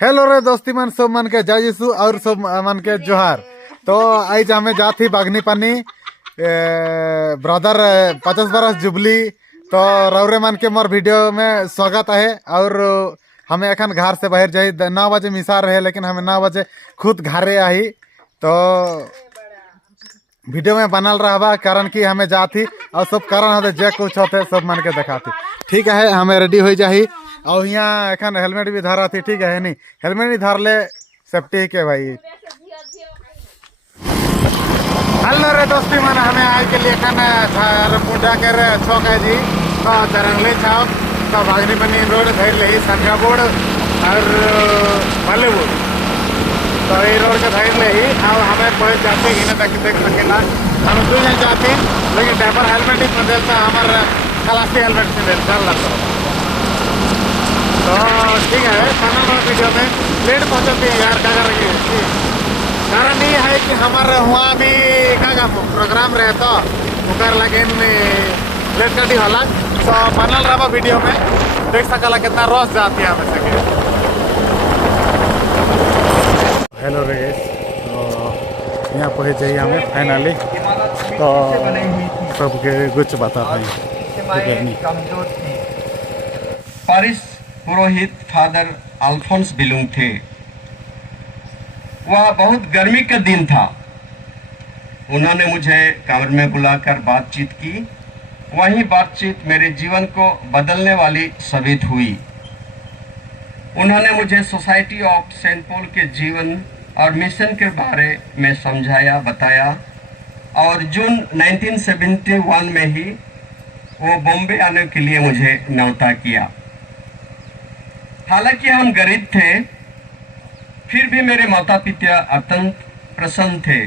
Hello रे दोस्ती मन सब मन के जय यीशु और सब मन के जोहार। तो आज हमें जाती बागनी पानी ब्रदर 50 बरस जुबली। तो रौरे मन के मोर वीडियो में स्वागत है। और हमें अखन घर से बाहर जाई 9 बजे मिसार रहे, लेकिन हमें 9 बजे खुद घरे आई। तो वीडियो में बनल रहा कारण कि हमें जाती और सब कारण होते जे कुछ होते सब मन के दिखाती। ठीक है, हमें रेडी हो जाही। और यहाँ एखन हेलमेट भी धरा थी। ठीक है नहीं, हेलमेट नहीं धर ले सेफ्टी के भाई। हेलो रे दोस्ती मन, हमें आज के लिए एखन मुंडा कर चौक है जी। तो दरंगली चौक तो बागनी पनी रोड धर ले संगाबोड़ और बॉलीवुड। तो ये रोड के धर ले और हमें पहुँच जाते ही देख सकेला। हम दो जन जाते लेकिन ड्राइवर हेलमेट ही बदलता हमारे खलासी हेलमेट से चल रहा। तो ठीक है, खाना वीडियो में लेट पहुँचते हैं यार, क्या करेंगे। कारण ये है कि हमारे वहाँ भी का प्रोग्राम रहता उकर लेकिन लेट कर दी होला। तो बनल रहा वीडियो में देख सकला कितना रोज जाती है हमें सके। हेलो रे, तो यहाँ पहुँच जाइए हमें फाइनली। तो सबके कुछ बताते हैं। पारिस पुरोहित फादर अल्फोंस बिलुंग थे। वह बहुत गर्मी का दिन था। उन्होंने मुझे कमरे में बुलाकर बातचीत की। वही बातचीत मेरे जीवन को बदलने वाली साबित हुई। उन्होंने मुझे सोसाइटी ऑफ सेंट पॉल के जीवन और मिशन के बारे में समझाया, बताया। और जून 1971 में ही वो बॉम्बे आने के लिए मुझे न्योता किया। हालांकि हम गरीब थे, फिर भी मेरे माता पिता अत्यंत प्रसन्न थे।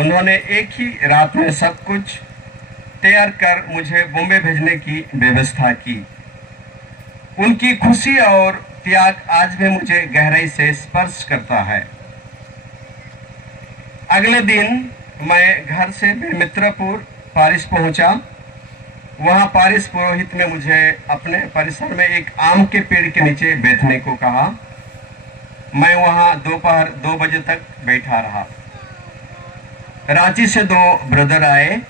उन्होंने एक ही रात में सब कुछ तैयार कर मुझे बॉम्बे भेजने की व्यवस्था की। उनकी खुशी और त्याग आज भी मुझे गहराई से स्पर्श करता है। अगले दिन मैं घर से बेमित्रपुर पारिस पहुंचा। वहां पारिस पुरोहित ने मुझे अपने परिसर में एक आम के पेड़ के नीचे बैठने को कहा। मैं वहां दोपहर 2 बजे तक बैठा रहा। रांची से 2 ब्रदर आए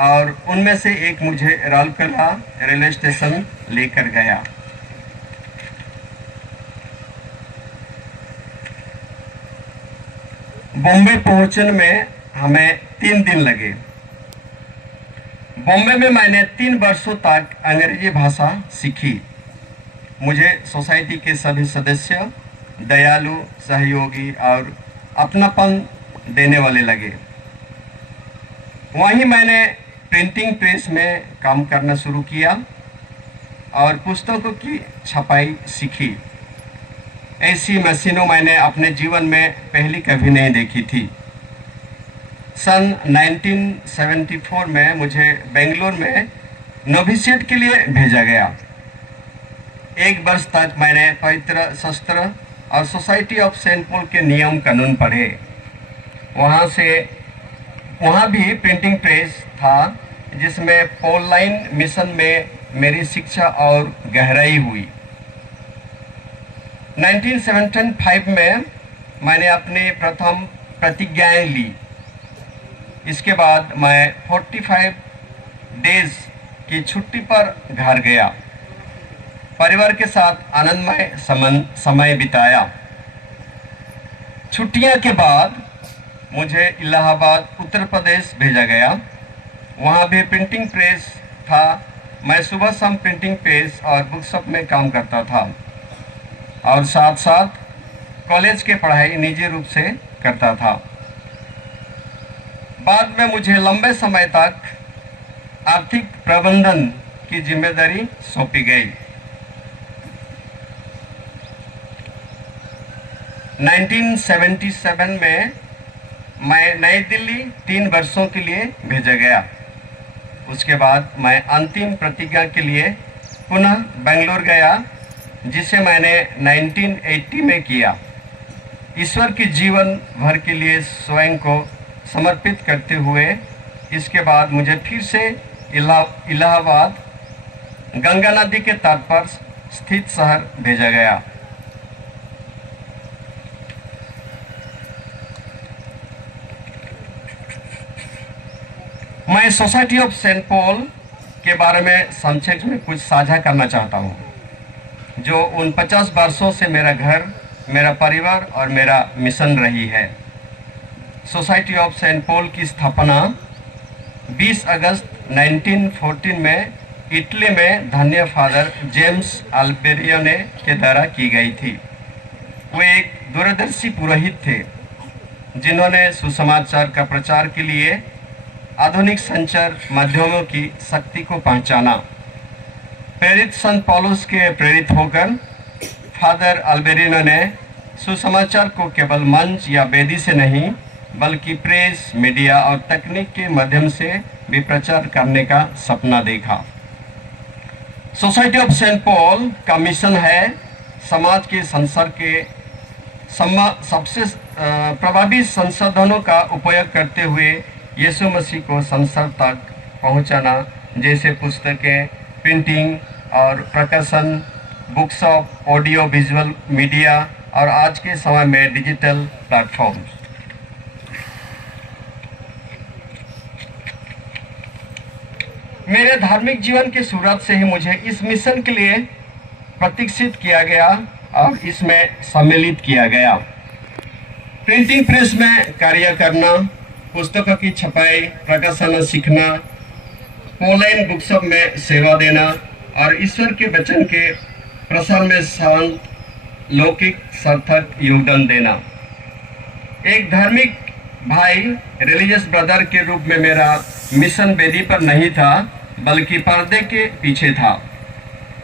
और उनमें से एक मुझे राउरकेला रेलवे स्टेशन लेकर गया। बॉम्बे पहुंचने में हमें 3 दिन लगे। बॉम्बे में मैंने 3 वर्षों तक अंग्रेजी भाषा सीखी। मुझे सोसाइटी के सभी सदस्य दयालु, सहयोगी और अपनापन देने वाले लगे। वहीं मैंने प्रिंटिंग प्रेस में काम करना शुरू किया और पुस्तकों की छपाई सीखी। ऐसी मशीनों मैंने अपने जीवन में पहले कभी नहीं देखी थी। सन 1974 में मुझे बेंगलोर में नोविसिएट के लिए भेजा गया। 1 वर्ष तक मैंने पवित्र शास्त्र और सोसाइटी ऑफ सेंट पॉल के नियम कानून पढ़े। वहाँ भी प्रिंटिंग प्रेस था जिसमें पॉल लाइन मिशन में मेरी शिक्षा और गहराई हुई। 1975 में मैंने अपनी प्रथम प्रतिज्ञाएं ली। इसके बाद मैं 45 डेज की छुट्टी पर घर गया। परिवार के साथ आनंदमय समय बिताया। छुट्टियां के बाद मुझे इलाहाबाद उत्तर प्रदेश भेजा गया। वहां भी प्रिंटिंग प्रेस था। मैं सुबह शाम प्रिंटिंग प्रेस और बुक शॉप में काम करता था और साथ साथ कॉलेज की पढ़ाई निजी रूप से करता था। बाद में मुझे लंबे समय तक आर्थिक प्रबंधन की जिम्मेदारी सौंपी गई। 1977 में मैं नई दिल्ली 3 वर्षों के लिए भेजा गया। उसके बाद मैं अंतिम प्रतिज्ञा के लिए पुनः बेंगलोर गया, जिसे मैंने 1980 में किया। ईश्वर के जीवन भर के लिए स्वयं को समर्पित करते हुए इसके बाद मुझे फिर से इलाहाबाद गंगा नदी के तट पर स्थित शहर भेजा गया। मैं सोसाइटी ऑफ सेंट पॉल के बारे में संक्षेप में कुछ साझा करना चाहता हूँ, जो उन 50 वर्षों से मेरा घर, मेरा परिवार और मेरा मिशन रही है। सोसाइटी ऑफ सेंट पॉल की स्थापना 20 अगस्त 1914 में इटली में धन्य फादर जेम्स अल्बेरियोने के द्वारा की गई थी। वे एक दूरदर्शी पुरोहित थे जिन्होंने सुसमाचार का प्रचार के लिए आधुनिक संचार माध्यमों की शक्ति को पहचाना। प्रेरित संत पौलुस के प्रेरित होकर फादर अल्बेरिनो ने सुसमाचार को केवल मंच या वेदी से नहीं बल्कि प्रेस, मीडिया और तकनीक के माध्यम से भी प्रचार करने का सपना देखा। सोसाइटी ऑफ सेंट पॉल का मिशन है समाज के संसार के सबसे प्रभावी संसाधनों का उपयोग करते हुए यीशु मसीह को संसार तक पहुंचाना, जैसे पुस्तकें, प्रिंटिंग और प्रकाशन, बुकशॉप, ऑडियो विजुअल मीडिया और आज के समय में डिजिटल प्लेटफॉर्म्स। मेरे धार्मिक जीवन की शुरुआत से ही मुझे इस मिशन के लिए प्रशिक्षित किया गया और इसमें सम्मिलित किया गया। प्रिंटिंग प्रेस में कार्य करना, पुस्तकों की छपाई, प्रकाशन सीखना, ऑनलाइन बुकशॉप में सेवा देना और ईश्वर के वचन के प्रसार में शांत, लौकिक, सार्थक योगदान देना। एक धार्मिक भाई, रिलीजियस ब्रदर के रूप में मेरा मिशन वेदी पर नहीं था बल्कि पर्दे के पीछे था,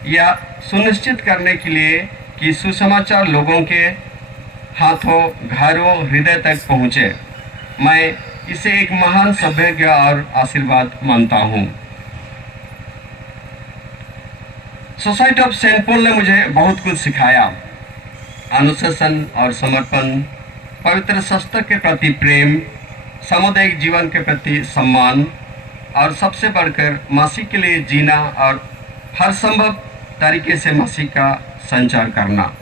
यह सुनिश्चित करने के लिए कि सुसमाचार लोगों के हाथों, घरों, हृदय तक पहुँचे। मैं इसे एक महान सौभाग्य और आशीर्वाद मानता हूँ। सोसाइटी ऑफ सेंट पॉल ने मुझे बहुत कुछ सिखाया। अनुशासन और समर्पण, पवित्र शास्त्र के प्रति प्रेम, सामुदायिक जीवन के प्रति सम्मान और सबसे बढ़कर मसीह के लिए जीना और हर संभव तरीके से मसीह का संचार करना।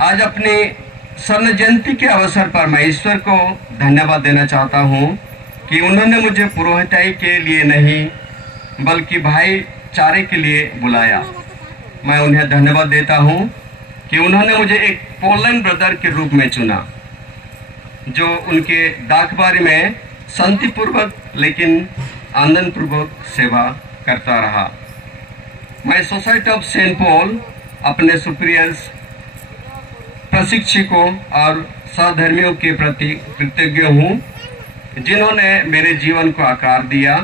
आज अपनी स्वर्ण जयंती के अवसर पर मैं ईश्वर को धन्यवाद देना चाहता हूँ कि उन्होंने मुझे पुरोहिताई के लिए नहीं बल्कि भाईचारे के लिए बुलाया। मैं उन्हें धन्यवाद देता हूँ कि उन्होंने मुझे एक पोलैंड ब्रदर के रूप में चुना, जो उनके डाकबारी में शांतिपूर्वक लेकिन आनंदपूर्वक सेवा करता रहा। मैं सोसाइटी ऑफ सेंट पॉल, अपने सुपीरियर्स, प्रशिक्षकों और सहधर्मियों के प्रति कृतज्ञ हूँ, जिन्होंने मेरे जीवन को आकार दिया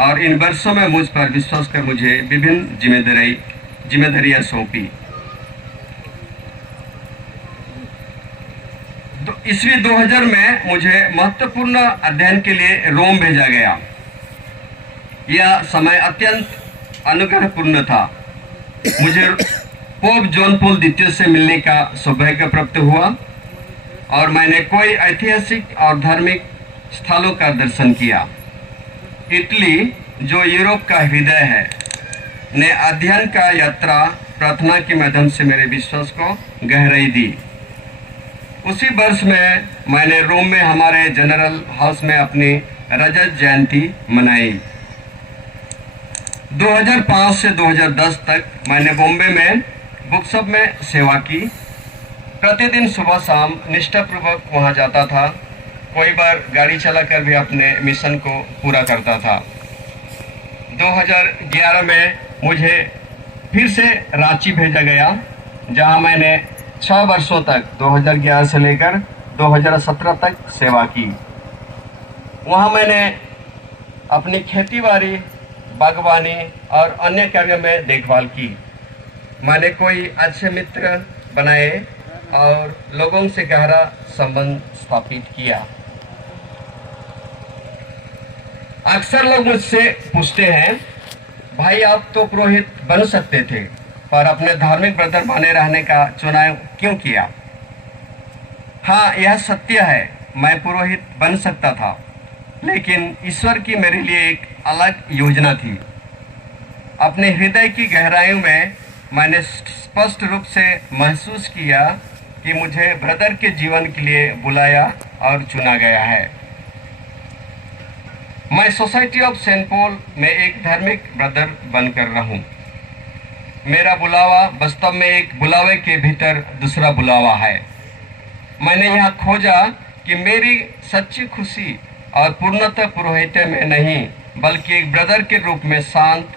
और इन वर्षों में मुझ पर विश्वास कर मुझे विभिन्न जिम्मेदारियां सौंपी। ईस्वी 2000 में मुझे महत्वपूर्ण अध्ययन के लिए रोम भेजा गया। यह समय अत्यंत अनुग्रहपूर्ण था। मुझे पोप जॉन पॉल द्वितीय से मिलने का सौभाग्य प्राप्त हुआ और मैंने कई ऐतिहासिक और धार्मिक स्थलों का दर्शन किया। इटली, जो यूरोप का हृदय है, ने अध्ययन का यात्रा प्रार्थना के माध्यम से मेरे विश्वास को गहराई दी। उसी वर्ष में मैंने रोम में हमारे जनरल हाउस में अपनी रजत जयंती मनाई। 2005 से 2010 तक मैंने बॉम्बे में बुकशॉप में सेवा की। प्रतिदिन सुबह शाम निष्ठापूर्वक वहां जाता था। कई बार गाड़ी चलाकर भी अपने मिशन को पूरा करता था। 2011 में मुझे फिर से रांची भेजा गया, जहां मैंने 6 वर्षों तक 2011 से लेकर 2017 तक सेवा की। वहां मैंने अपनी खेतीबाड़ी, बागवानी और अन्य कार्यों में देखभाल की। मैंने कोई अच्छे मित्र बनाए और लोगों से गहरा संबंध स्थापित किया। अक्सर लोग मुझसे पूछते हैं, भाई आप तो पुरोहित बन सकते थे, पर अपने धार्मिक ब्रदर बने रहने का चुनाव क्यों किया? हाँ, यह सत्य है, मैं पुरोहित बन सकता था, लेकिन ईश्वर की मेरे लिए एक अलग योजना थी। अपने हृदय की गहराइयों में मैंने स्पष्ट रूप से महसूस किया कि मुझे ब्रदर के जीवन के लिए बुलाया और चुना गया है। मैं सोसाइटी ऑफ सेंट पॉल में एक धार्मिक ब्रदर बनकर रहूं। मेरा बुलावा वास्तव में एक बुलावे के भीतर दूसरा बुलावा है। मैंने यहाँ खोजा कि मेरी सच्ची खुशी और पूर्णतः पुरोहित्य में नहीं, बल्कि एक ब्रदर के रूप में शांत,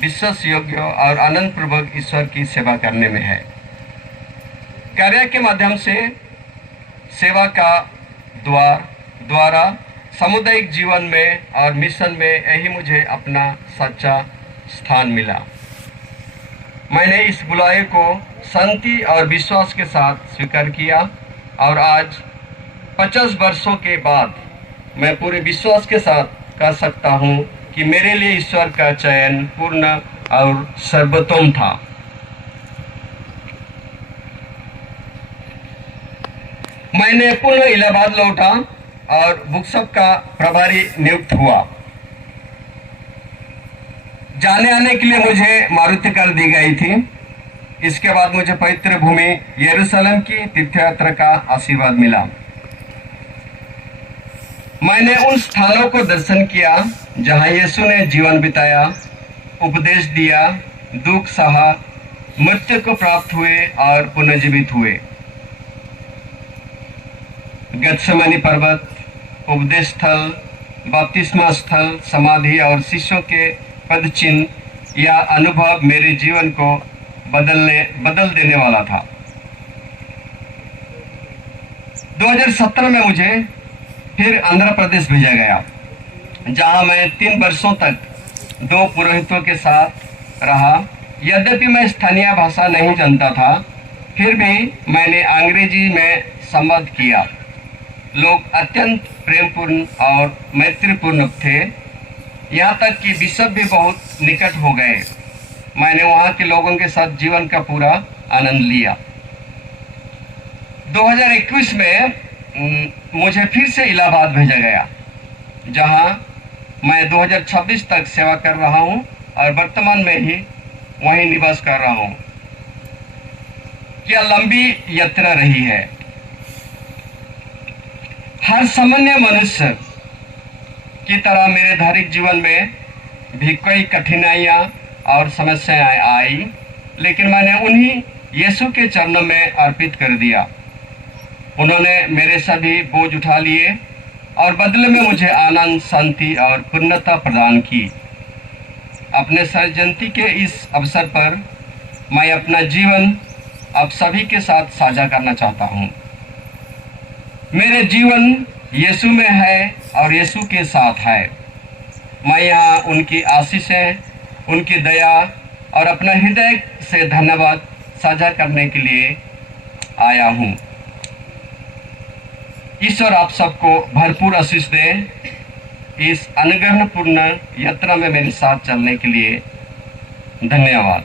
विश्वास योग्य और आनंद पूर्वक ईश्वर की सेवा करने में है। कार्य के माध्यम से सेवा का द्वारा सामुदायिक जीवन में और मिशन में यही मुझे अपना सच्चा स्थान मिला। मैंने इस बुलावे को शांति और विश्वास के साथ स्वीकार किया और आज 50 वर्षों के बाद मैं पूरे विश्वास के साथ कह सकता हूँ कि मेरे लिए ईश्वर का चयन पूर्ण और सर्वोत्तम था। मैंने पुनः इलाहाबाद लौटा और बुकशॉप का प्रभारी नियुक्त हुआ। जाने आने के लिए मुझे मारुति कार दी गई थी। इसके बाद मुझे पवित्र भूमि यरूशलेम की तीर्थयात्रा का आशीर्वाद मिला। मैंने उन स्थानों को दर्शन किया जहां यीशु ने जीवन बिताया, उपदेश दिया, दुख सहा, मृत्यु को प्राप्त हुए और पुनर्जीवित हुए। गत्सेमनी पर्वत, उपदेश स्थल, बपतिस्मा स्थल, समाधि और शिष्यों के पद चिन्ह या अनुभव मेरे जीवन को बदल देने वाला था। 2017 में मुझे फिर आंध्र प्रदेश भेजा गया, जहां मैं 3 वर्षों तक 2 पुरोहितों के साथ रहा। यद्यपि मैं स्थानीय भाषा नहीं जानता था, फिर भी मैंने अंग्रेजी में संवाद किया। लोग अत्यंत प्रेमपूर्ण और मैत्रीपूर्ण थे, यहाँ तक कि बिशप भी बहुत निकट हो गए। मैंने वहाँ के लोगों के साथ जीवन का पूरा आनंद लिया। 2021 में मुझे फिर से इलाहाबाद भेजा गया, जहाँ मैं 2026 तक सेवा कर रहा हूँ और वर्तमान में ही वहीं निवास कर रहा हूँ। क्या लंबी यात्रा रही है। हर सामान्य मनुष्य की तरह मेरे धार्मिक जीवन में भी कई कठिनाइयाँ और समस्याएं आई, लेकिन मैंने उन्हीं यीशु के चरणों में अर्पित कर दिया। उन्होंने मेरे सभी बोझ उठा लिए और बदले में मुझे आनंद, शांति और पूर्णता प्रदान की। अपने सर्जयंती के इस अवसर पर मैं अपना जीवन आप सभी के साथ साझा करना चाहता हूँ। मेरे जीवन यीशु में है और यीशु के साथ है। मैं यहाँ उनकी आशीषें, उनकी दया और अपना हृदय से धन्यवाद साझा करने के लिए आया हूँ। ईश्वर आप सबको भरपूर आशीष दे। इस अनुग्रहपूर्ण यात्रा में मेरे साथ चलने के लिए धन्यवाद।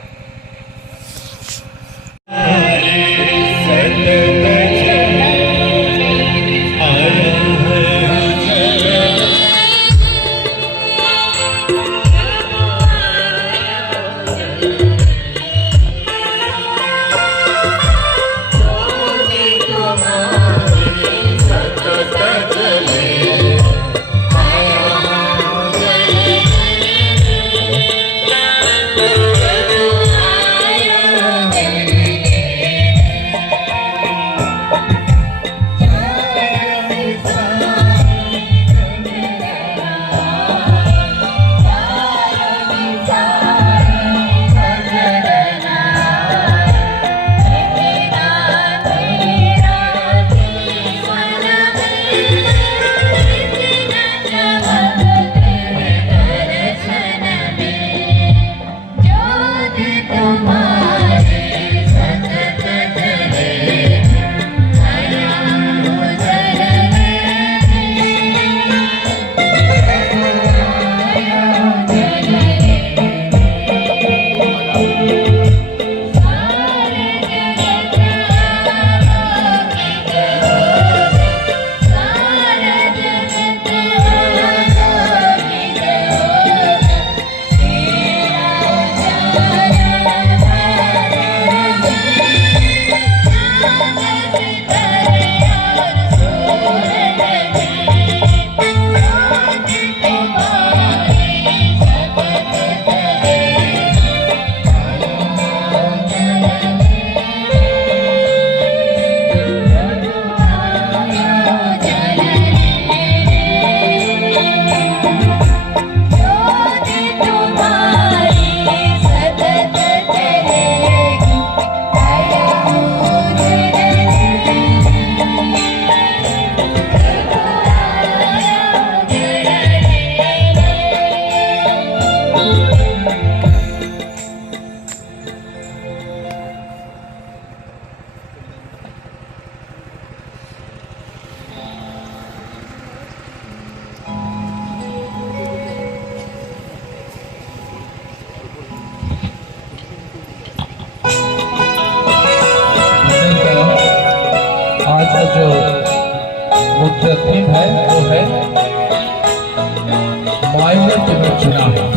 जो थीम है वो है मायने तुम्हें चुना है।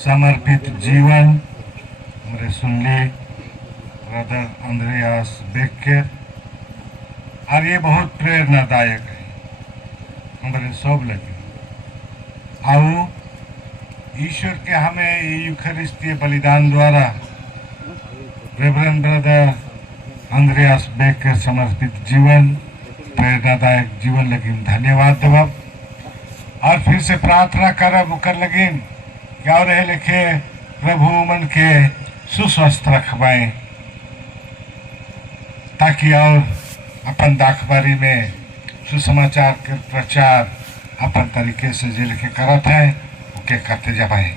समर्पित जीवन हमारे सुनले ब्रदर अंद्रेयास बेकर, और ये बहुत प्रेरणादायक है हमारे सब लगे। आओ ईश्वर के हमें यूखरिस्तीय बलिदान द्वारा रेवरेंड ब्रदर अंद्रेयास बेकर समर्पित जीवन प्रेरणादायक जीवन लगी धन्यवाद देव। और फिर से प्रार्थना करब कर लगिन क्या रहे लिखे प्रभु मन के सुस्वस्थ रखवाएं, ताकि और अपन दाखबारी में सुसमाचार के प्रचार अपन तरीके से जो लिखे करत है उके करते जाए।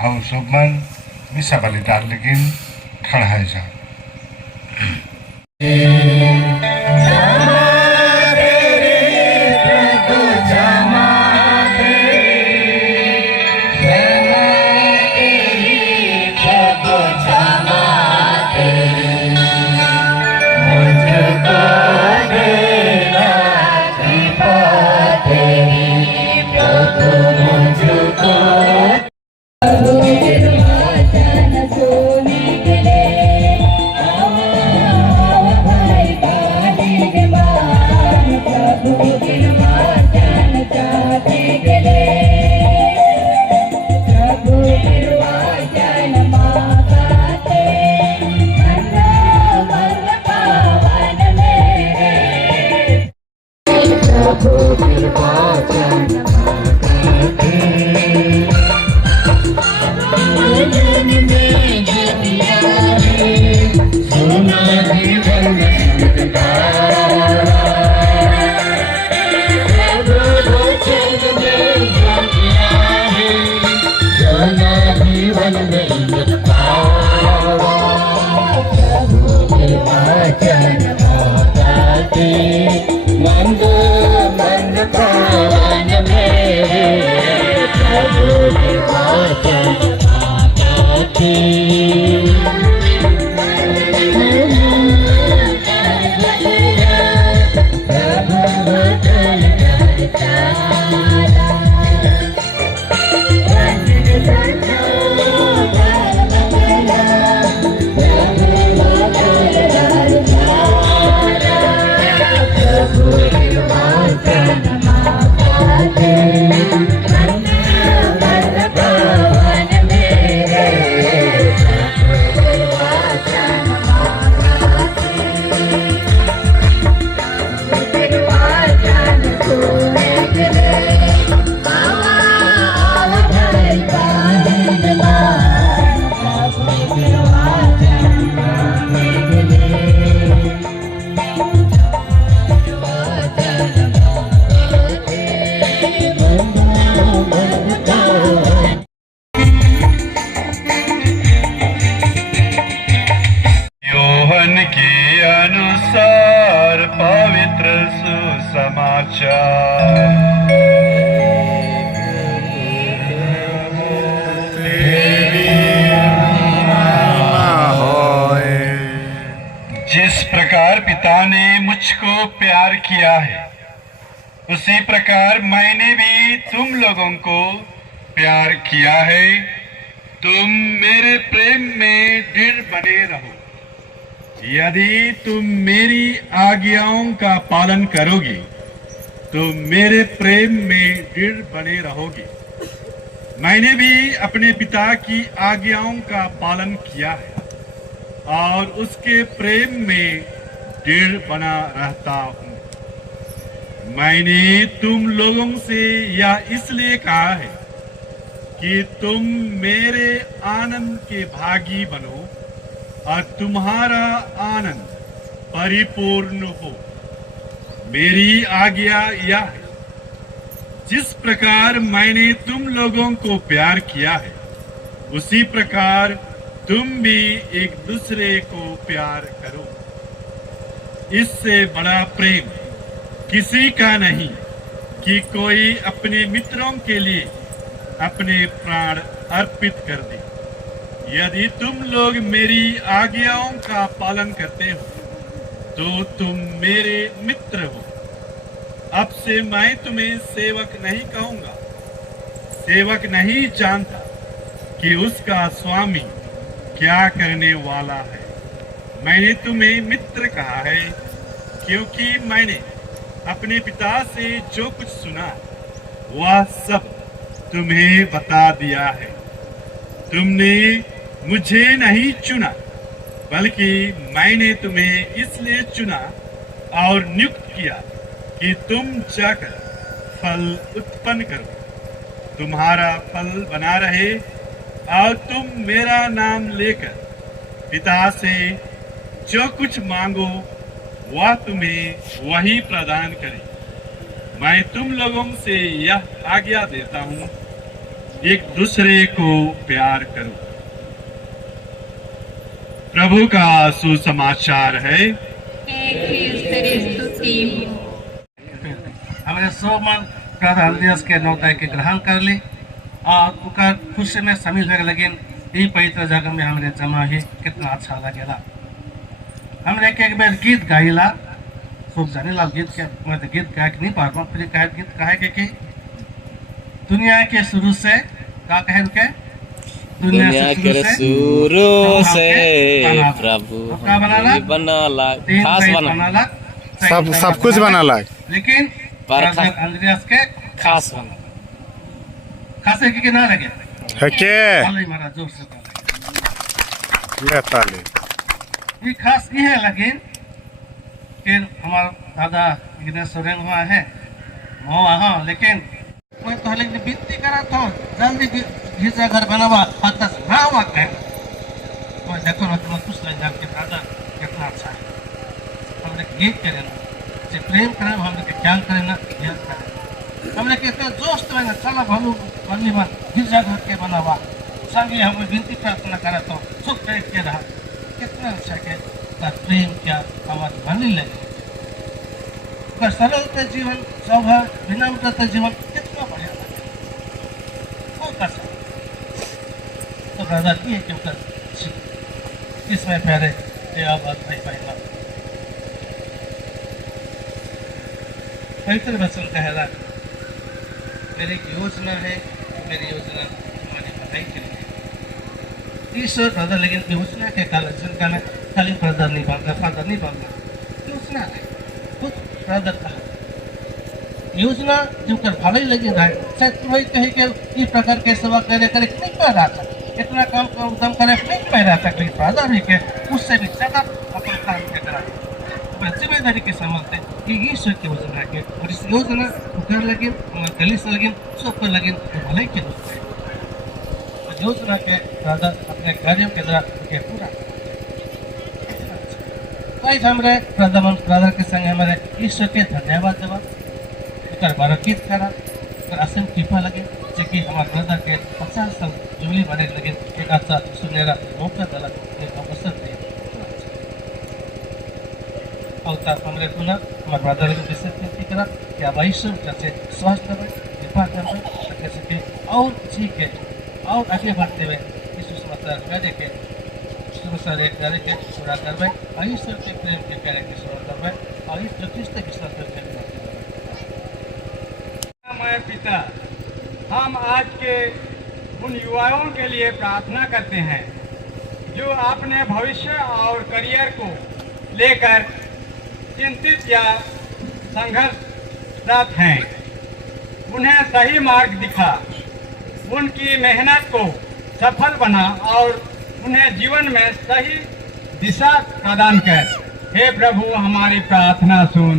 और सब मन मिसा बलि डाल लेकिन खड़ा है जा जिस प्रकार पिता ने मुझको प्यार किया है उसी प्रकार मैंने भी तुम लोगों को प्यार किया है। तुम मेरे प्रेम में दृढ़ बने रहो। यदि तुम मेरी आज्ञाओं का पालन करोगे तो मेरे प्रेम में दृढ़ बने रहोगे। मैंने भी अपने पिता की आज्ञाओं का पालन किया है और उसके प्रेम में दृढ़ बना रहता हूँ। मैंने तुम लोगों से यह इसलिए कहा है कि तुम मेरे आनंद के भागी बनो और तुम्हारा आनंद परिपूर्ण हो। मेरी आज्ञा यह है, जिस प्रकार मैंने तुम लोगों को प्यार किया है उसी प्रकार तुम भी एक दूसरे को प्यार करो। इससे बड़ा प्रेम किसी का नहीं कि कोई अपने मित्रों के लिए अपने प्राण अर्पित कर दे। यदि तुम लोग मेरी आज्ञाओं का पालन करते हो तो तुम मेरे मित्र हो। अब से मैं तुम्हें सेवक नहीं कहूंगा, सेवक नहीं जानता कि उसका स्वामी क्या करने वाला है। मैंने तुम्हें मित्र कहा है क्योंकि मैंने अपने पिता से जो कुछ सुना वह सब तुम्हें बता दिया है। तुमने मुझे नहीं चुना बल्कि मैंने तुम्हें इसलिए चुना और नियुक्त किया कि तुम जाकर फल उत्पन्न करो, तुम्हारा फल बना रहे और तुम मेरा नाम लेकर पिता से जो कुछ मांगो वह तुम्हें वही प्रदान करे। मैं तुम लोगों से यह आज्ञा देता हूँ, एक दूसरे को प्यार करो। प्रभु का सुसमाचार है। हमारे सोमन प्रधान दिवस के नौता के ग्रहण कर ली और उनका खुशी में शामिल हो लगे। ये पवित्र जगह में हमने जमा ही कितना अच्छा लगेला। हमने एक बार गीत गाइला खूब जाने ला गीत के मैं तो गीत गा के नहीं पा फिर कहे गीत कहे कि दुनिया के शुरू से का कहे रुके दुनिया के शुरू से प्रभु का बनाला खास बना सब कुछ बना ला, लेकिन पर अंद्रियास के खास बना खासे की ना लगे है के ताली मारा जोर से ले ताली। ये खास ये है लगे कि हमारा दादा विघ्नेश सोरेन हुआ है हाँ, लेकिन मैं तो लेकिन विनती करा था जल्दी गिरजा घर बनावा हाथ से ना हुआ है। मैं देखो ना तुम कुछ नहीं जानते दादा कितना अच्छा है। हमने गीत करें ना से प्रेम करें, हमने के ज्ञान करें ना ध्यान करें, हमने कहते जोश तो ना चला भलू बनी में गिरजा घर के बनावा संगे हम विनती प्रार्थना करा तो सुख प्रेम के रहा कितना अच्छा के प्रेम क्या हमारे बनी लगे। सरल जीवन स्वभाव विनम्रता जीवन कितना बढ़िया लगे बहुत अच्छा। तो दादा की है क्योंकि इसमें पहले ये आवाज नहीं पाएगा। पवित्र वचन कहेगा मेरी योजना है, मेरी योजना तुम्हारी भलाई के लिए। ईश्वर दादा लेकिन योजना के काल जिनका मैं खाली ब्रदर नहीं बनता फादर नहीं बनता योजना है खुद ब्रदर का योजना जो कर भाई लगी रहा है शायद तुम्हें कहीं के इस प्रकार के सेवा करे नहीं पा रहा था, इतना काम उदम करे नहीं पा रहा था, लेकिन ब्रदर भी के उससे भी ज्यादा अपन काम के करा जिम्मेदारी के समझते कि ईश्वर की योजना है और इस योजना को कर लगे गली से लगे सब पर लगे तो भले के योजना के ब्रदर अपने कार्यों के द्वारा के पूरा कई हमारे ब्रदर के संग हमारे ईश्वर के धन्यवाद देवा बरकीत करा असन कृपा लगे कि हमारे ब्रदर के 50 साल जुबली बने लगे एक अच्छा सुनहरा मौका दिला एक अवसर दिया। अवतार हमारे पुनः हमारे ब्रदर के विशेष विनती करा कि अब ईश्वर से स्वास्थ्य देवे कृपा करवे रख सके और जी के और आगे बढ़ते हुए इस समाचार कार्य के समाचार एक कार्य के पूरा करवे और ईश्वर के प्रेम के कार्य के पूरा करवे और इस ज्योतिष के विश्वास करके हमारे पिता, हम आज के उन युवाओं के लिए प्रार्थना करते हैं जो अपने भविष्य और करियर को लेकर चिंतित या संघर्षरत हैं। उन्हें सही मार्ग दिखा, उनकी मेहनत को सफल बना और उन्हें जीवन में सही दिशा प्रदान कर। हे प्रभु हमारी प्रार्थना सुन।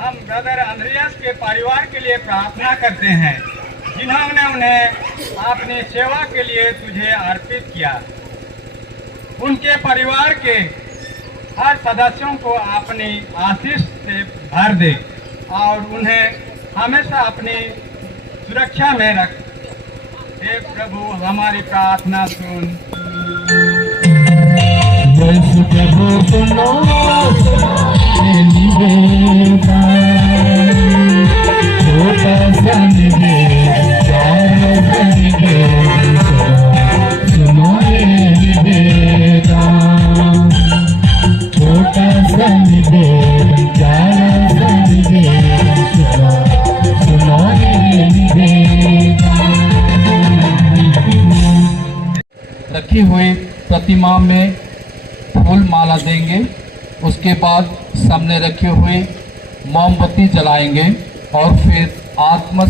हम ब्रदर अंद्रियास के परिवार के लिए प्रार्थना करते हैं जिन्होंने उन्हें अपनी सेवा के लिए तुझे अर्पित किया। उनके परिवार के हर सदस्यों को अपनी आशीष से भर दे और उन्हें हमेशा अपनी सुरक्षा में रख। हे प्रभु हमारी प्रार्थना सुन। रखी हुई प्रतिमा में फूल माला देंगे, उसके बाद सामने रखे हुए मोमबत्ती जलाएंगे और फिर आत्म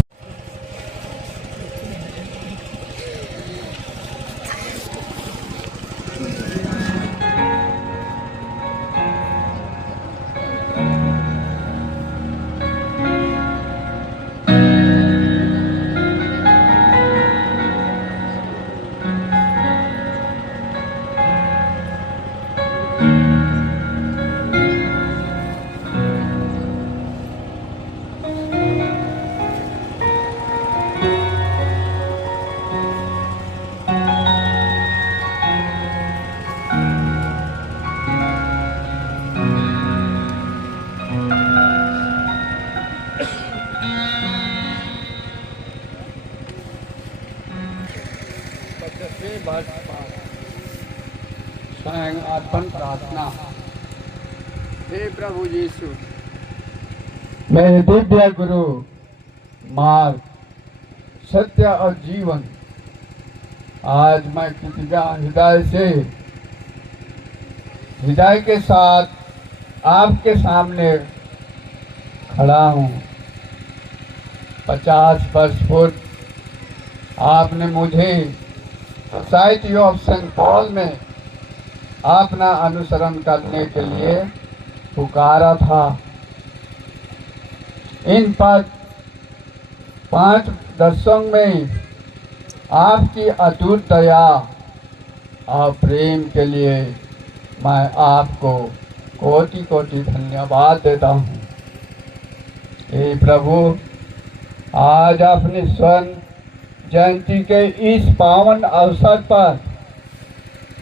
स्वयं अर्पण प्रार्थना। हे प्रभु यीशु, मेरे दिव्य गुरु मार्ग, सत्य और जीवन, आज मैं कृतज्ञ हृदय के साथ आपके सामने खड़ा हूँ। 50 वर्ष पूर्व आपने मुझे सोसाइटी ऑफ सेंट पॉल में अपना अनुसरण करने के लिए पुकारा था। इन 5 दशकों में आपकी अटूट दया और प्रेम के लिए मैं आपको कोटि कोटि धन्यवाद देता हूँ। हे प्रभु, आज अपने स्वर्ण जयंती के इस पावन अवसर पर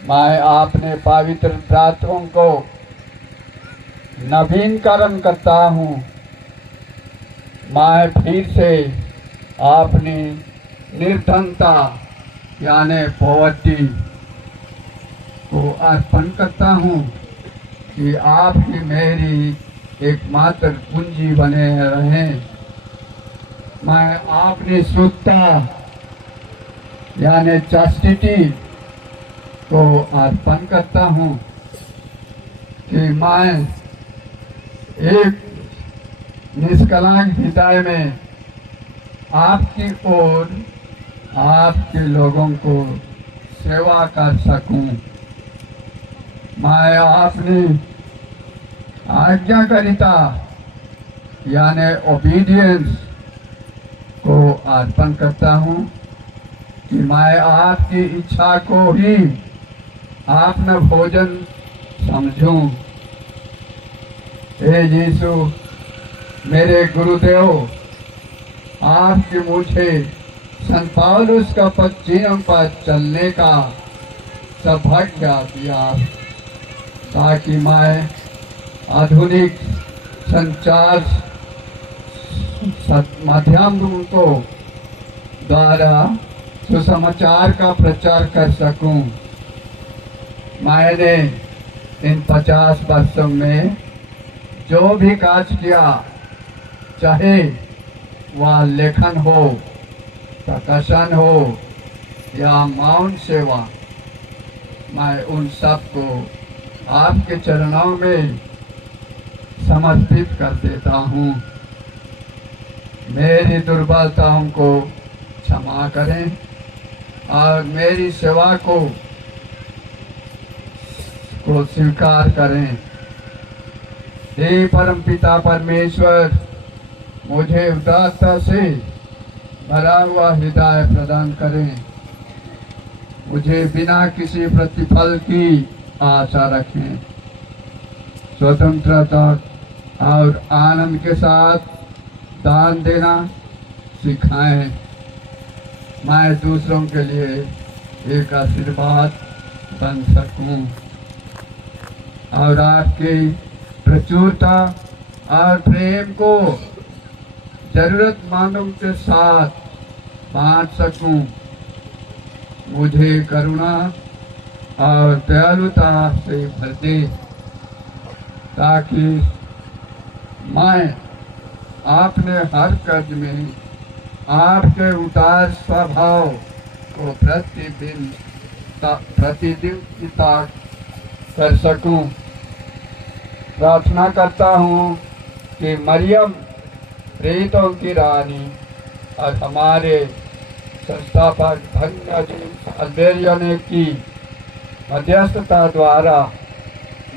मैं अपने पवित्र प्रार्थनाओं को नवीनकरण करता हूँ। मैं फिर से अपनी निर्धनता यानी पॉवर्टी को अर्पण करता हूँ कि आप ही मेरी एकमात्र पूंजी बने रहें। मैं अपनी शुद्धता यानी चैस्टिटी को अर्पण करता हूँ कि मैं एक निष्कलंक हृदय में आपकी ओर आपके लोगों को सेवा कर सकूं। मैं अपनी आज्ञाकारिता यानी ओबीडियंस को अर्पण करता हूँ कि मैं आपकी इच्छा को ही अपना भोजन समझूं। हे यीशु, मेरे गुरुदेव, आपके मुझे संत पौलुस का पद पर चलने का सौभाग्य दिया ताकि मैं आधुनिक संचार माध्यमों को द्वारा सुसमाचार का प्रचार कर सकूं। मैंने इन 50 वर्षों में जो भी कार्य किया, चाहे वह लेखन हो, प्रकाशन हो या मौन सेवा, मैं उन सब को आपके चरणों में समर्पित कर देता हूँ। मेरी दुर्बलताओं को क्षमा करें और मेरी सेवा को स्वीकार करें। हे परम पिता परमेश्वर, मुझे उदारता से भरा हुआ हृदय प्रदान करें। मुझे बिना किसी प्रतिफल की आशा रखें। स्वतंत्रता और आनंद के साथ दान देना सिखाएं। मैं दूसरों के लिए एक आशीर्वाद बन सकूं और आपकी प्रचुरता और प्रेम को जरूरतमंदों के साथ बांट सकूं। मुझे करुणा और दयालुता से भर दे ताकि मैं आपने हर कर्ज में आपके उदार स्वभाव को प्रतिनिधिता कर सकूं। प्रार्थना करता हूं कि मरियम, प्रेरितों की रानी और हमारे संस्थापक धन्य जी अल्बेरियन की मध्यस्थता द्वारा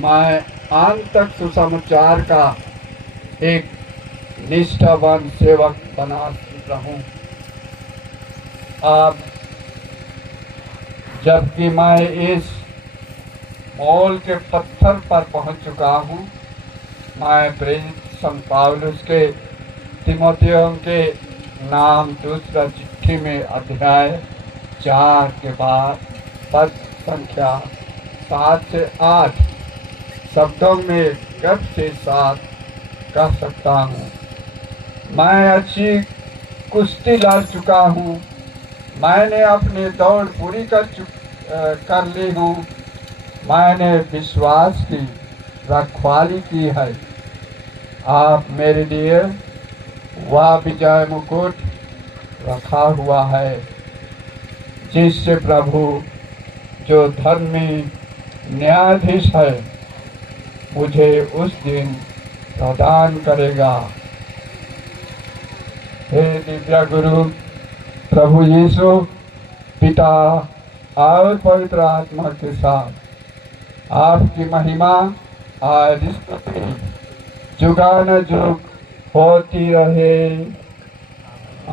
मैं अंत तक सुसमाचार का एक निष्ठावान सेवक बना रहूं। अब जबकि मैं इस मौल के पत्थर पर पहुंच चुका हूं, मैं प्रेरित संत पौलुस के तिमोथियों के नाम दूसरा चिट्ठी में अध्याय 4 के बाद पद संख्या 7 से 8 शब्दों में गर्व से साथ कह सकता हूँ। मैं अच्छी कुश्ती लड़ चुका हूँ। मैंने अपनी दौड़ पूरी कर ली हूँ। मैंने विश्वास की रखवाली की है। आप मेरे लिए वह विजय मुकुट रखा हुआ है जिससे प्रभु जो धर्मी न्यायाधीश है मुझे उस दिन प्रदान करेगा। हे दिव्य गुरु प्रभु यीशु पिता और पवित्र आत्मा के साथ आपकी महिमा और स्तुति जुगानुजुग होती रहे।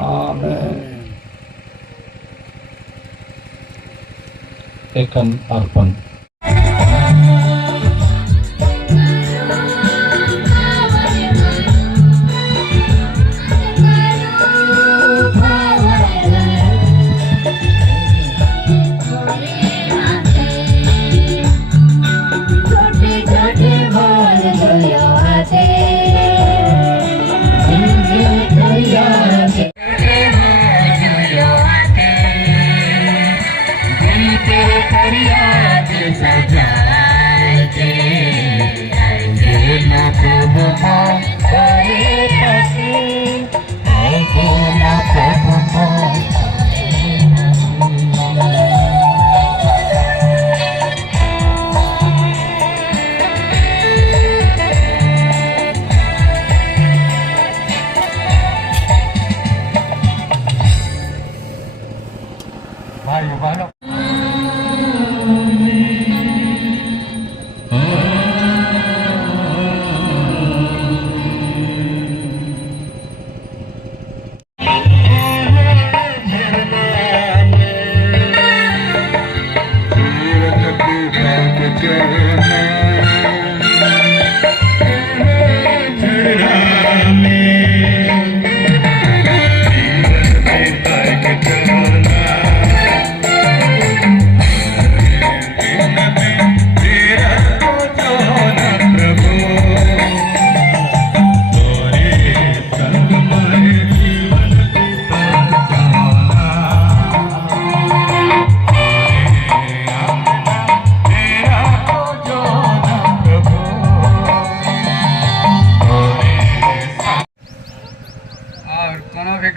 आमीन। एकन अर्पण।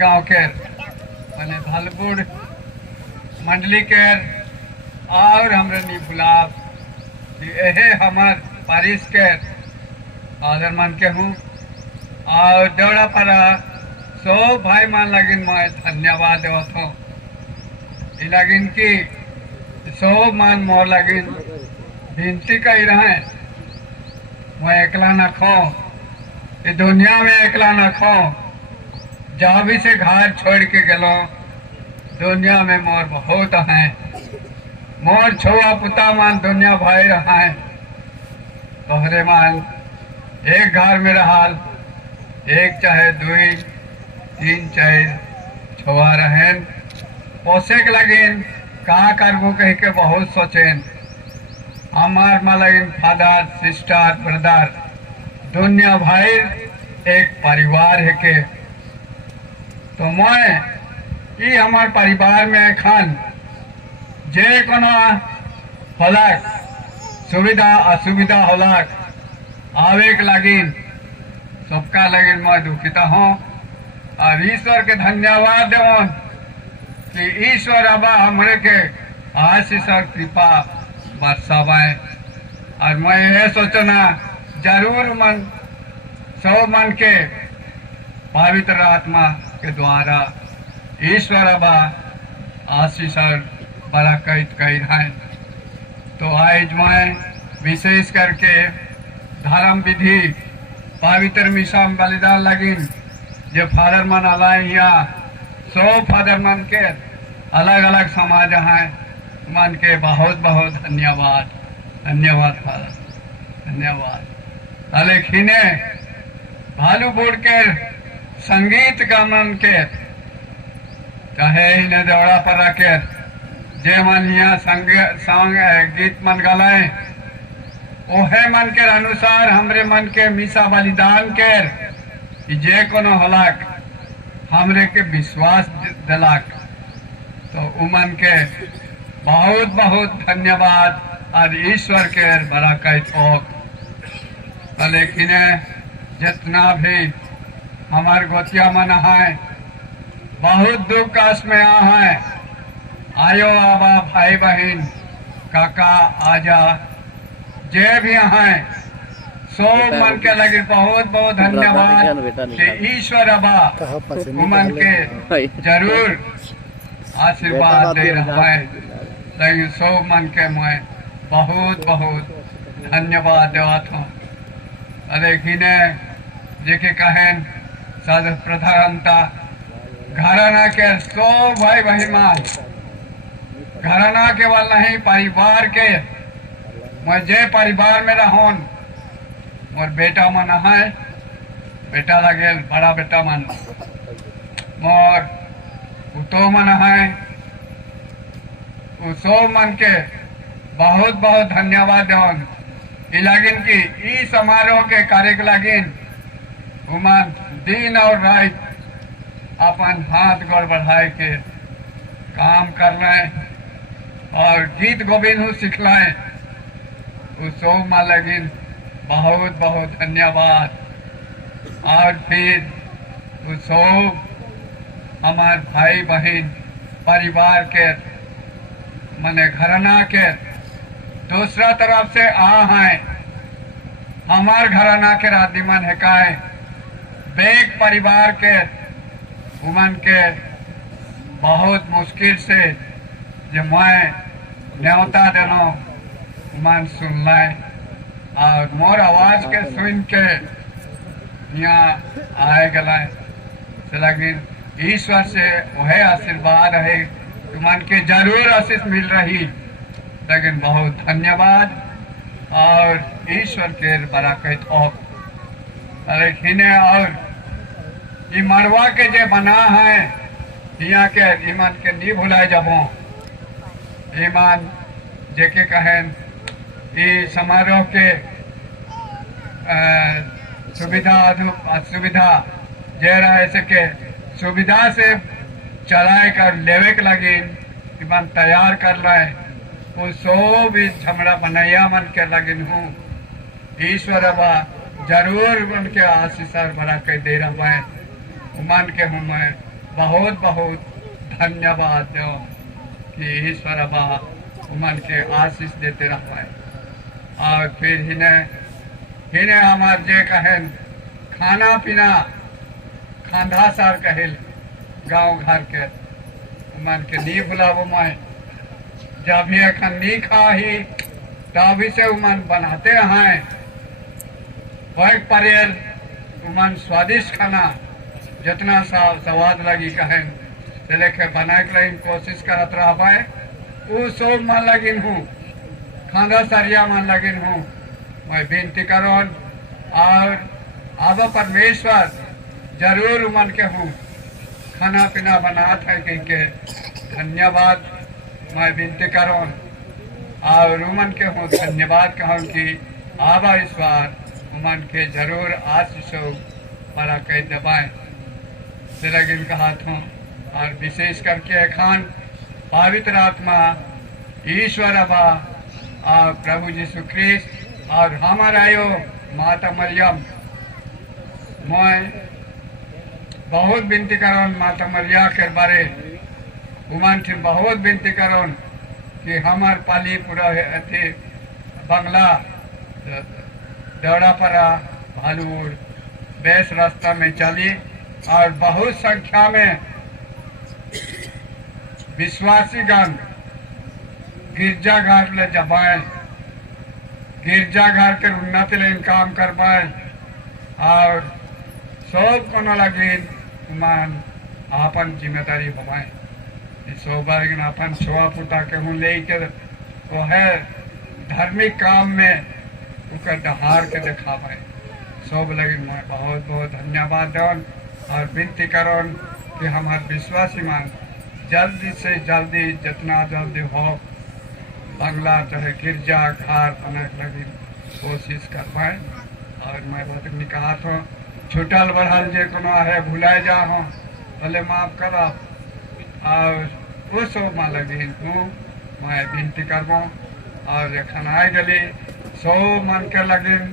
गाँव के माने भालपुर मंडली के और हमरे नी बुलाव यहे हमार पारिश के आदर मान के हूँ और दौड़ा पड़ा सब भाई मान लगिन मैं धन्यवाद देवत हूँ लगिन की सब मान मोर लगिन विनती कही रहे मैं एकला न खो ये दुनिया में एकला न खो जहाँ भी से घर छोड़ के गलो दुनिया में मोर बहुत हैं मोर छुआ पुता मान दुनिया भाई रहा है तोहरे मान एक घर में रहाल एक चाहे दुई तीन चाहे छुआ रहें पोसे के लगिन कहाँ करबो कह के बहुत सोचेन हमार मलगिन फादर सिस्टर ब्रदर दुनिया भाई एक परिवार है के तो मैं ये हमार परिवार में खान जे कोनो होलक सुविधा असुविधा होलक आवे के लगिन सबका लगिन मैं दुखिता हूँ और ईश्वर के धन्यवाद देवन कि ईश्वर अबा हमरे के आशीष और कृपा बरसावाए और मैं ये सोचना जरूर मन सब मन के पवित्र आत्मा के द्वारा ईश्वर अबा आशीष और बरकत कही रहे तो आज मैं विशेष करके धर्म विधि पवित्र मिशन बलिदान लगिन जो फादर मन अलाए यहाँ सब फादर मन के अलग अलग समाज हैं मन के बहुत बहुत धन्यवाद धन्यवाद फादर धन्यवाद लेकिन भालू बोर्ड के संगीत का मन के चाहे इन्हें दौड़ा पर के जे मन यहाँ संग गीत मन गलाए ओहे मन के अनुसार हमरे मन के मिसा बलिदान के जे कोनो हलाक हमरे के विश्वास दिलाक तो उमन के बहुत बहुत धन्यवाद और ईश्वर के बड़ा कैथोक लेकिन जितना भी हमार गोतिया मन है बहुत दुख कष्ट में आ है आयो आबा भाई बहन काका आजा जे भी हैं सो मन के लगे बहुत बहुत धन्यवाद कि ईश्वर अबा मन के जरूर आशीर्वाद दे रहा है लेकिन सो मन के मैं बहुत बहुत धन्यवाद देवत हूँ लेकिन जेके कहन सद प्रधानता घराना के सो भाई बहिमान घराना केवल नहीं परिवार के मैं जे परिवार में रहूं मोर बेटा मन है बेटा लगे बड़ा बेटा मन मोर उतो मन है सो मन के बहुत बहुत धन्यवाद देवन लागिन की ई समारोह के कार्य के लागिन उमन दिन और रात अपन हाथ गोड़ बढ़ाए के काम कर रहे और गीत गोविंद सिखलाए सो माँ लगिन बहुत बहुत धन्यवाद और फिर सो हमार भाई बहन परिवार के मने घराना के दूसरा तरफ से आ हैं हमार घराना के राधिमन है काए बेग परिवार के उमन के बहुत मुश्किल से जो मैं न्योता देनो उमन सुन लाए और मोर आवाज के सुन के यहाँ आए गलाए लेकिन ईश्वर से वह आशीर्वाद है उमन के जरूर आशीष मिल रही लेकिन बहुत धन्यवाद और ईश्वर के बराकत हो लेकिन और ये मरवा के जे बना है यहाँ के ईमान के नहीं भुलाए जाबो ईमान जेके कहन ये समारोह के सुविधा जे रहे से के सुविधा से चलाए कर लेवे के लगी ईमान तैयार कर रहे वो सो भी झमड़ा बनैया मन के लगिन हूँ ईश्वर अबा जरूर उनके आशीष बड़ा कर दे रहा है मन के हूँ मैं बहुत बहुत धन्यवाद दो कि ईश्वर अबा मन के आशीष देते रहा है और फिर हिने हमार जे कहन खाना पीना खांधा सार कहल गांव घर के मन के नहीं भुलाबो मैं जब भी अखन नहीं खा ही तभी से उमन बनाते हैं वह परेल उमन स्वादिष्ट खाना जितना स्वाद लगी कहन से लेके बनाए के लिए कोशिश करत रहा पाए वो सब मन लगिन हूँ खाना सरिया मन लगिन हूँ मैं विनती करोन और अब परमेश्वर जरूर मन के हूँ खाना पीना बनात है कह के धन्यवाद मैं विनती करूँ और उमन के हूँ धन्यवाद कहूँ कि आबा ईश्वर उमन के जरूर आशीष बड़ा कह दबाए से लगिन कहा था और विशेष करके खान पवित्र आत्मा ईश्वर अबा और प्रभु यीशु ख्रिस्त और हमारा यो माता मरियम मैं बहुत विनती करूँ माता मरिया के बारे उमन थी बहुत विनती करूँ कि हमार पाली पूरा अथी बंगला दौड़ापरा भालूर बेस रास्ता में चली और बहुत संख्या में विश्वासीगण गिरजाघर ले जबाए गिरजाघर के उन्नति ले काम करवाए और सब को लगी मान आपन जिम्मेदारी भवाए सौभाग्य अपन छुआ पुता के हूँ लेकर वो है धार्मिक काम में उनका डहार के दिखा पाए सब लगी मैं बहुत बहुत धन्यवाद देवन और विनती करोन कि हमारे विश्वासी मान जल्दी से जल्दी जितना जल्दी हो बंगला चाहे गिरजा घर बनाने लगी कोशिश कर पाए और मैं बहुत कहा था छुटल बढ़ल जे कोनो है भुलाए जा हो भले माफ करा और उस में लगी हूँ मैं विनती करबो और खनाए गली 100 मन के लगिन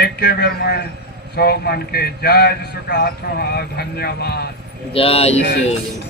एक के बेर में 100 मन के जय यीशु का हाथों और धन्यवाद। जय यीशु।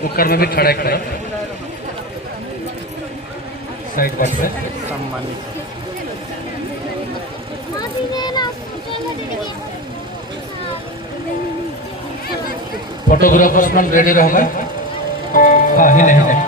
कुकर में भी खड़ा करें साइड पर से फोटोग्राफर्स में रेडी रहोगे। हाँ हिले हिले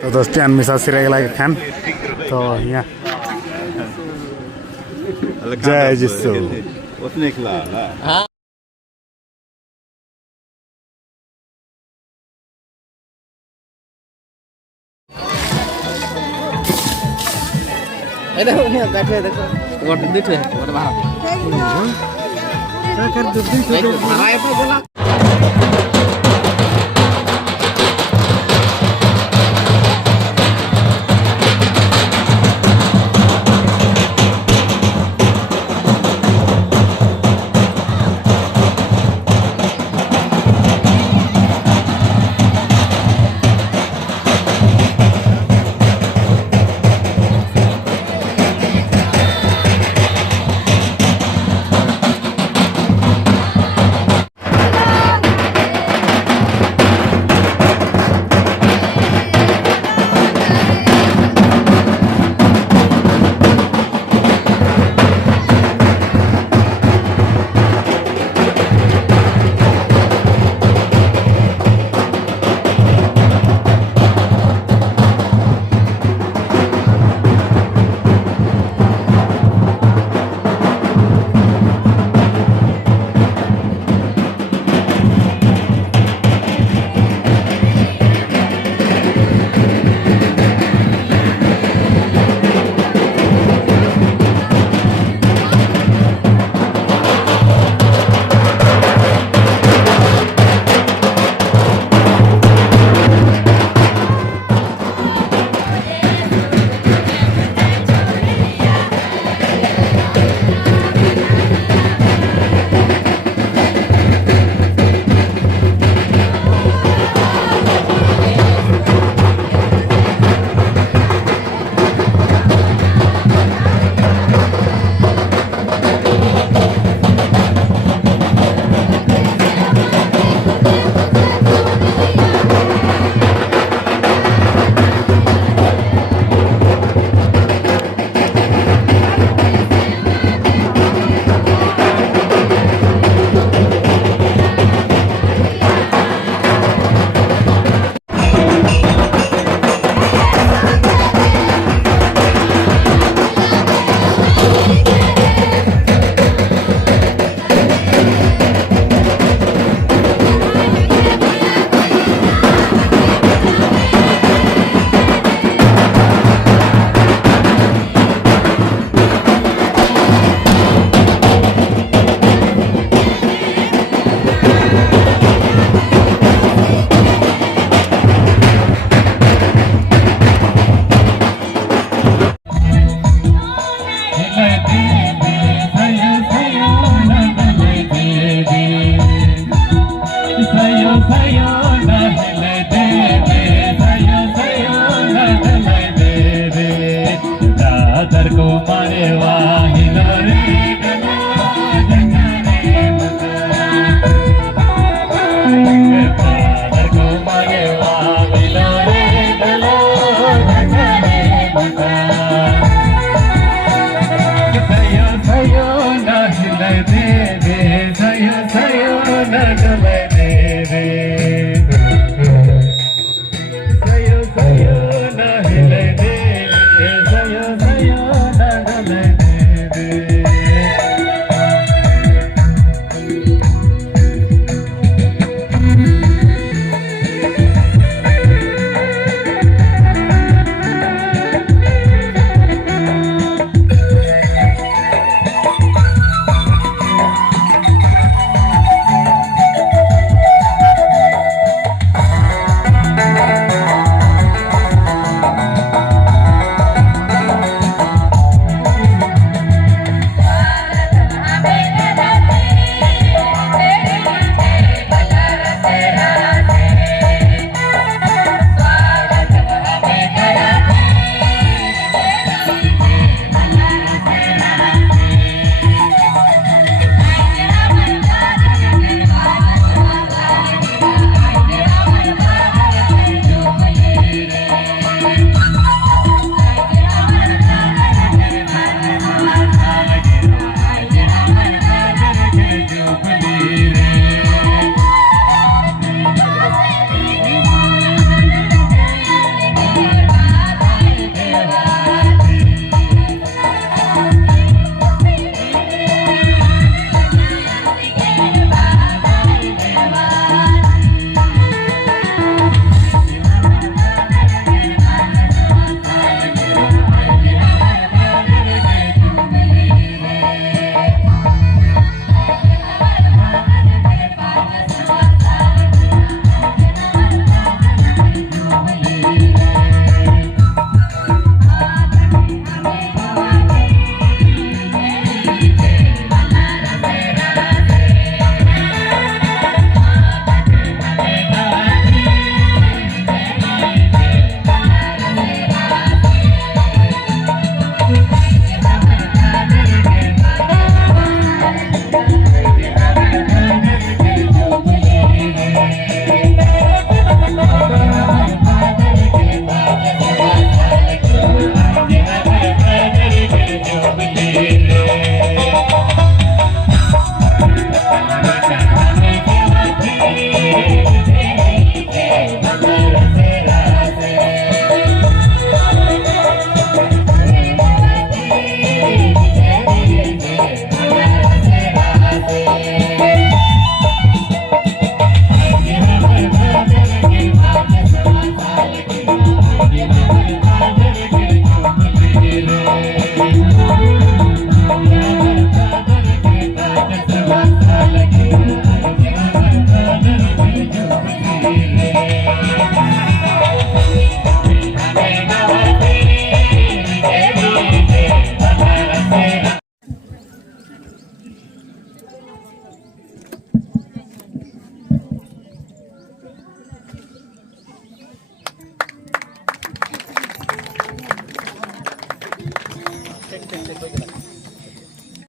तो दोस्ती मिसा सिरेगला के खान तो यहाँ जय जिसु उसने खिला बैठे देखो गोटे दिठे गोटे बाहर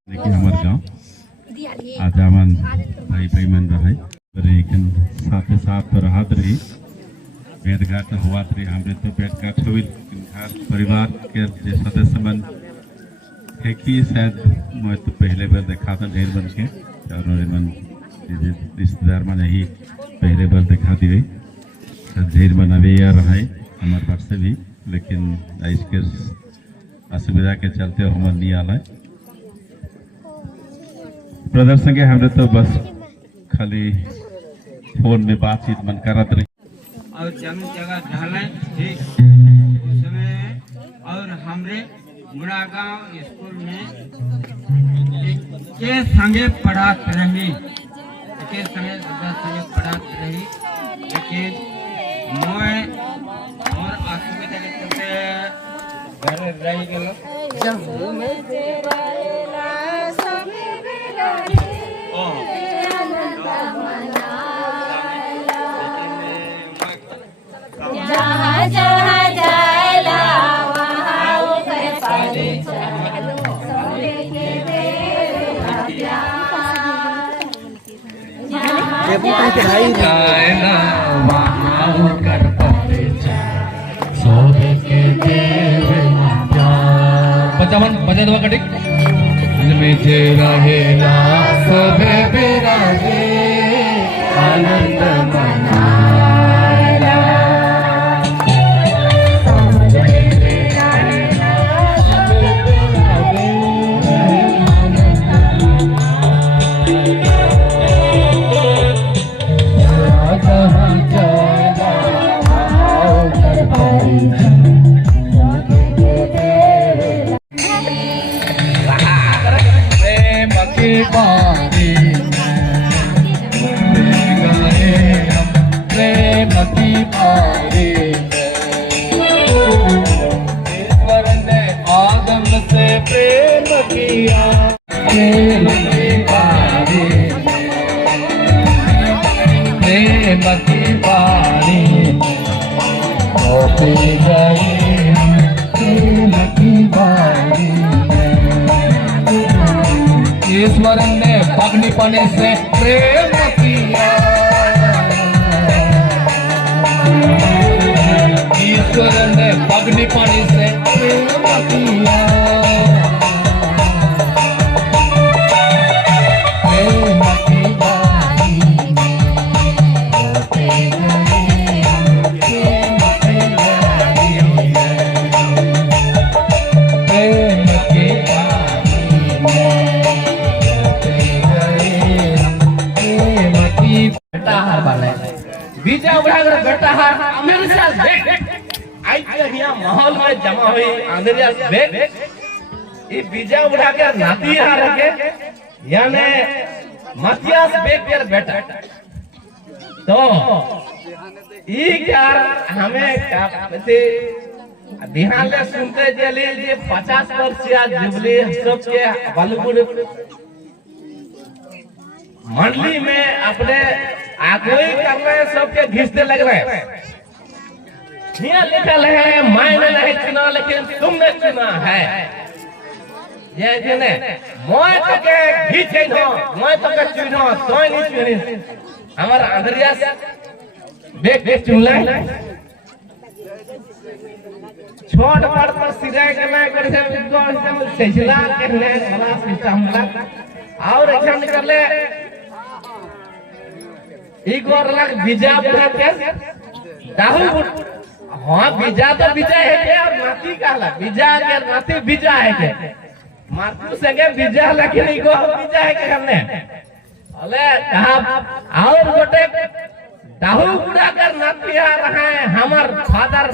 देखिए हमारे गांव आजामन भाई भाई मन रहे लेकिन साथ साथ रहत रही भेंट घाट हुआ रही हमरे तो भेंट घाट हुई घर परिवार के जो सदस्य मन है कि शायद मैं तो पहले बार देखा था ढेर बन के और मन रिश्तेदार मन ही पहले बार देखा दी ढेर मन अभी आ रहा है हमारे पास से भी लेकिन इसके असुविधा के चलते हम नहीं आला है प्रदर्शन के हमने तो बस खाली फोन में बातचीत मन करत रही और जमीन जगह ढाले ठीक उसमें और हमरे मुरागांव स्कूल में के संगे पढ़ात रही के संगे पढ़ात रही लेकिन मैं और असुविधा के चलते घर रह गेलो बजा दो कटिक में तेरा हेला सबे बिराजे आनंद मनाला ईश्वर ने पगनी पने से प्रेम किया ईश्वर ने पगनी पने से प्रेम किया प्रेम की बानी होते गए प्रेम की बीजा उड़ाकर बेटा हार मेरे साथ देख आई यहाँ माहौल में जमा हुई आंधरिया देख ये बीजा उड़ाकर नाती हार के यानी मतियास बेकर बेटा तो ये क्या हमें क्या बिहार में सुनते जली 50 वर्ष या जुबली सबके बॉलीवुड मंडली में अपने आगोई कर रहे हैं सबके घिसने लग रहे हैं यहाँ लिखल है मैंने नहीं चुना लेकिन तुमने चुना है ये जने मैं तो के घिचे न मैं तो के चुनो तो नहीं चुनी हमारा अंदरिया देख देख चुन ले छोट बड़ पर सिराय के ना कर से सेजला के ने बड़ा सिस्टम ला और एग्जाम कर ले एक और लग बीजा बुढ़ा के दाहु हां बीजा तो बीजा है के और नाती कहला बीजा के नाती बीजा है के मातु संगे बीजा लेकिन इको बीजा है के हमने अले कहा और गोटे दाहु बुढ़ा कर नाती आ रहा है हमार फादर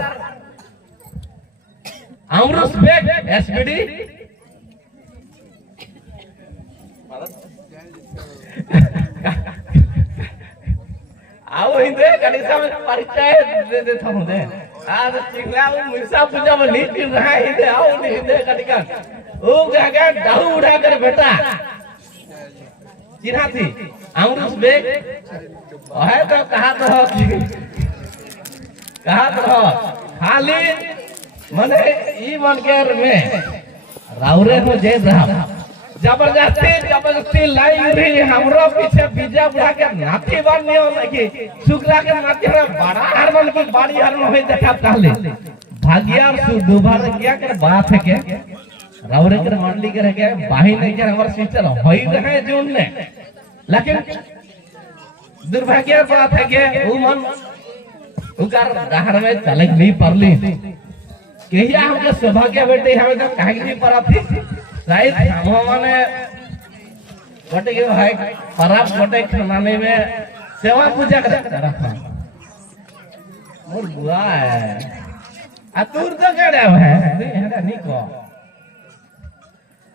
अमरुस बेग एसपीडी आओ हिंदे कनिसा में परिचय दे देता हूं दे आज चिंगला वो मिर्सा पूजा में लीड कर रहा है हिंदे आओ हिंदे कनिका ओ गया दाहु उड़ा कर बेटा चिन्हा थी अमरुस बेग है तो कहा तो खाली मने ई मन के में राउरे हो जे रहा जबरदस्ती लाई रही हमरो पीछे बीजा बुढ़ा के नाती बनने हो लगी शुक्रा के नाती रे बड़ा हरमन की बाड़ी हरमन होई देखा पहले भाग्या दुबारा क्या कर बात है के राउरे के मंडली के के बाही नहीं के हमर सिस्टर होई रहे जून में लेकिन दुर्भाग्य बात है के उ मन उकार दहर में चले नहीं परली कहिया हमके सौभाग्य बेटे हमें तो काहे नहीं पड़ा थी शायद हम माने गोटे के भाई खराब गोटे खाने में सेवा पूजा करता रहा मोर बुआ है अतुर तो केड़े है हेडा नहीं को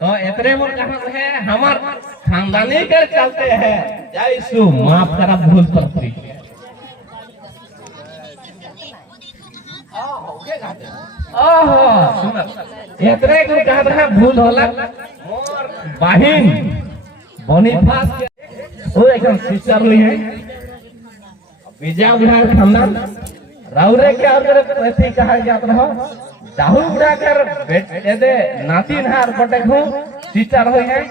तो इतने मोर कहां है हमार खानदानी के चलते हैं जय सु माफ करा भूल करती ओहो इतने को कहा था भूल होला मोर बहिन बोनीफास के ओ एकदम सिस्टर हुई है विजय बुढ़ा खानदान राउरे के और प्रति कहा जात रहो दाहु बुढ़ा कर बेटे दे नाती नहार बटे को सिस्टर हुई है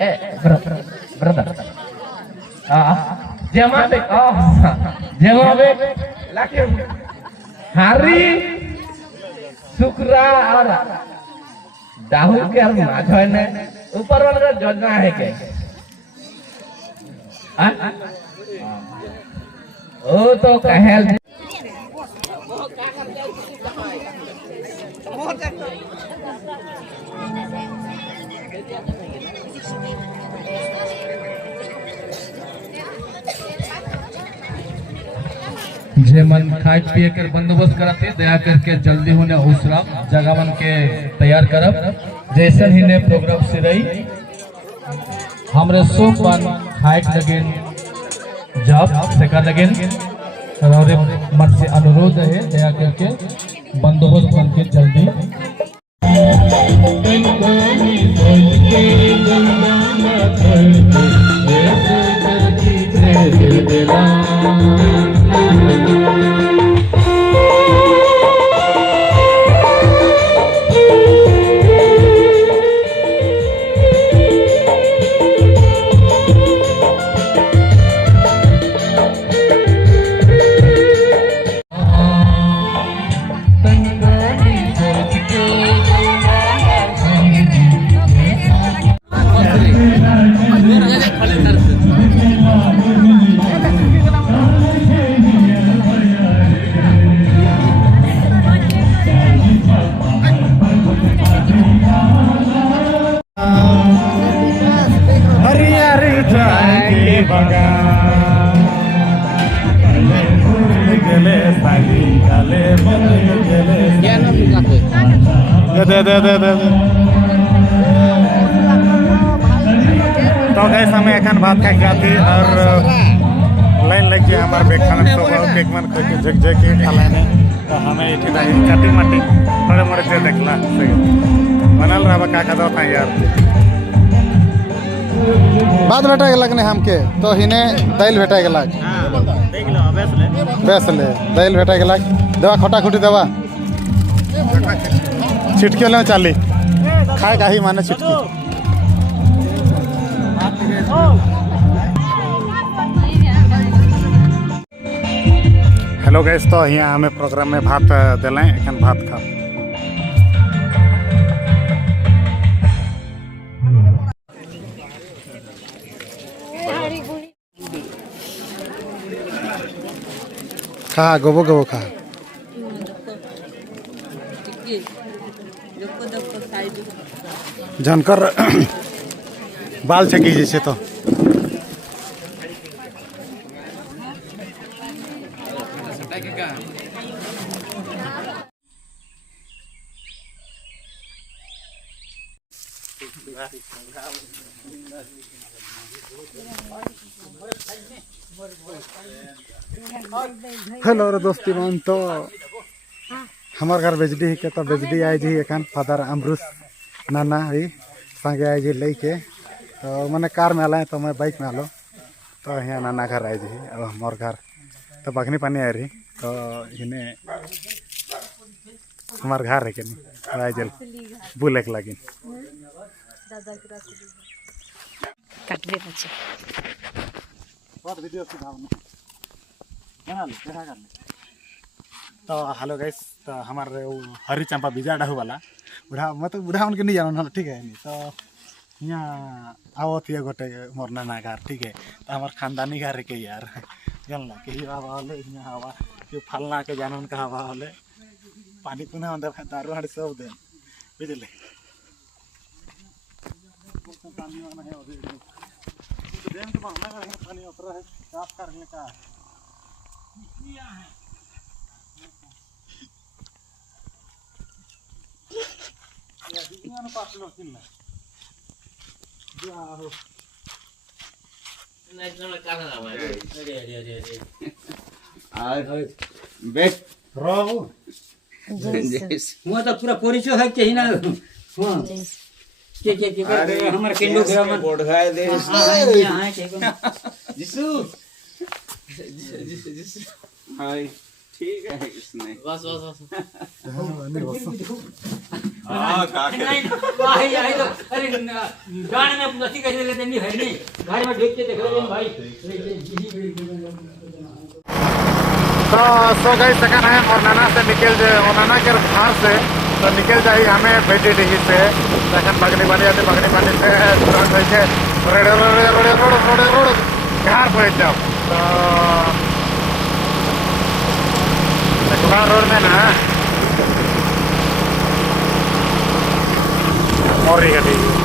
ए ब्रदर जमाबे जमाबे लेकिन हारी शुक्रा और दाहु के माझ ने ऊपर वाला योजना है के ओ तो कहल जे मन खाए पिए कर बंदोबस्त करते दया करके जल्दी होने उसरा जगह बन के तैयार करब जैसे ही ने प्रोग्राम से रही हमरे सोम बन खाए लगे जब सेका लगे और मन से अनुरोध है दया करके बंदोबस्त बन के जल्दी तो गैस हमें एखन भात खाई जाती और लाइन लग गई हमारे बेग खाना सब केक मन खोके झक झक के खालाने तो हमें इठी नहीं काटी माटी थोड़े मोड़े से देखला बनल रहा का का था यार बाद भेटा गेलक ने हमके तो हिने दाइल भेटा गेलक देख लो बेस ले दाइल भेटा गेलक दवा खटा खुटी दवा छिटके ले चाली खाए काही माने छिटकी हेलो गैस तो यहाँ हमें प्रोग्राम में भात दिलें एखन भात खाओ खा गोबो गोबो खा जानकर बाल छकी जैसे तो हेलो रे दोस्ती मन तो हमार घर बेजडी ही के तो बेजडी आए जी एखन फादर अमरुस नाना ही संगे आए जी लेके तो मैंने कार में आला तो मैं बाइक में आलो तो यहाँ नाना घर आए जी अब हमार घर तो बगनी पानी आए रही तो इन्हें हमार घर है कि नहीं आए जल बुले के लगी काटबे बच्चे बहुत वीडियो तो हेलो गाइस तो हमारे हरी चंपा बीजा डाहू वाला बुढ़ा मतलब बुढ़ा उनके नहीं जानो ठीक है नहीं तो यहाँ आओ थी गोटे मोर नाना घर ठीक है तो हमारे खानदानी घर के यार जानला कि हवा होले यहाँ हवा कि फलना के जान उनका हवा होले पानी पुना अंदर दारू हाड़ी सब दे बुझले पानी वाला है अभी डैम तो हमारा पानी उतर है साफ करने का पूरा परिचय है कि ना के हमारे किलो ग्राम बढ़ाए दे हां जिसु हाय ठीक है इसने बस हां काके भाई आई तो अरे गाने में नथी कर लेते नहीं है नहीं गाड़ी में देख के देख ले भाई तो सो गई सकन है और नाना से निकल जाए और नाना के घर से तो निकल जाए हमें बेटी डिगी से सकन बगनी पानी आते बगनी पानी से तुरंत ऐसे रोड घर पहुँच जाओ तो रोड में ना मोरी गटी